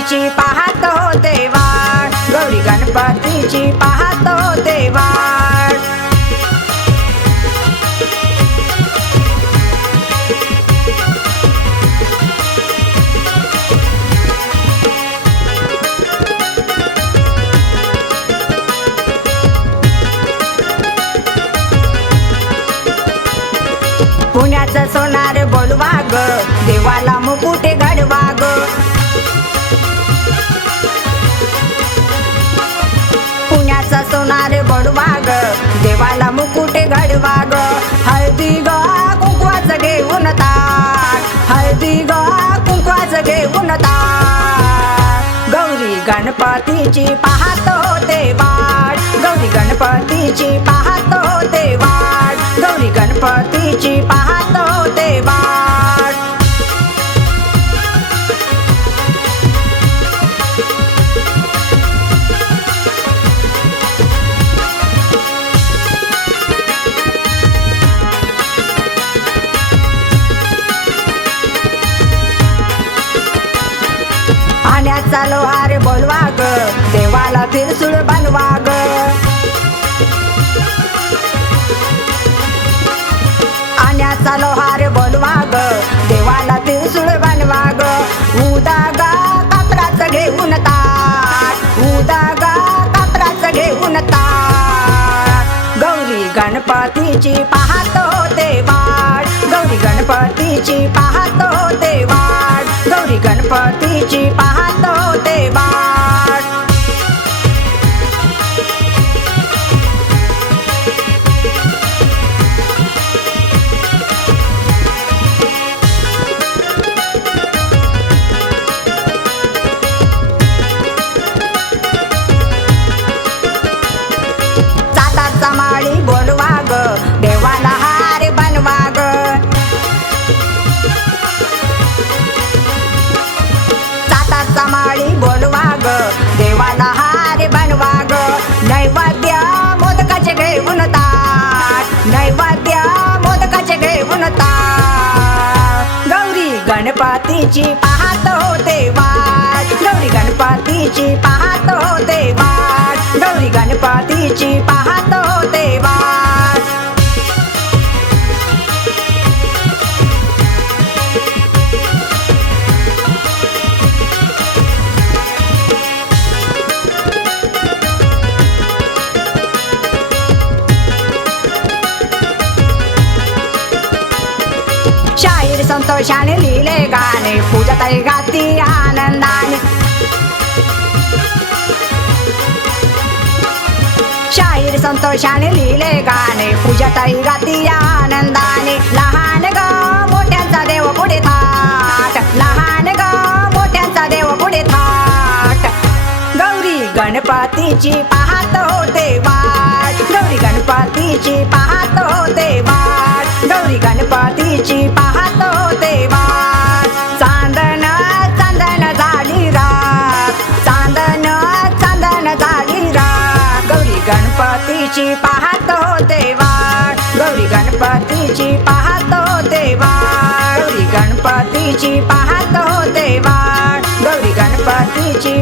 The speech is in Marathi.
गणपतीची पाहतो देवाण, गौरी गणपतीची पाहतो देवाण. पुण्याचं सोनार बोलवा ग, देवाला मुकुटे घडवा ग. पुण्याचा सोनार बोलवा ग, देवाला मुकुटे घडवा ग. हळदी ग कुंकवाचं घेऊन ताट, हळदी ग कुंकवाचं घेऊन ताट. गौरी गणपतीची पाहतो देवाण, गौरी गणपतीची पाहतो देवाण, गौरी गणपतीची पाहतो देवाण. पाण्याचा लोहार बोलवा ग, देवाला त्रिशूळ बनवा ग. पाण्याचा लोहार बोलवा ग, देवाला त्रिशूळ बनवा ग. उदागा कापराचं घेऊन ताट, उदागा कापराचं घेऊन ताट. गौरी गणपतीची पाहतो देवाण, गौरी गणपतीची पाहतो देवाण, गौरी गणपतीची पाहतो देवाण. सातारचा माळी बोलवा ग, देवाला हार बनवा ग. सातारचा माळी बोलवा ग, देवाला हार बनवा ग. नैवेद्य मोदकाचे घेऊन ताट, नैवेद्य मोदकाचे घेऊन ताट. गौरी गणपतीची पाहतो देवाण, गौरी गणपतीची पाहतो देवाण, गौरी गणपतीची पाहतो देवाण. शाहीर संतोषाने लिहिले गाणे, पूजाताई गाती आनंदाने. शाहीर संतोषाने लिहिले गाणे, पूजाताई गाती आनंदाने. लहान ग मोठ्यांचा देव पुढे थाट, लहान ग मोठ्यांचा देव पुढे थाट. गौरी गणपतीची पाहतो देवाण, गौरी गणपतीची पाहतो देवाण, गौरी गणपतीची पाहतो देवाण. चांदन चांदन झाली रात, चांदन चांदन झाली रात. गौरी गणपतीची पाहतो देवाण, गौरी गणपतीची पाहतो देवाण, गौरी गणपतीची पाहतो देवाण, गौरी गणपतीची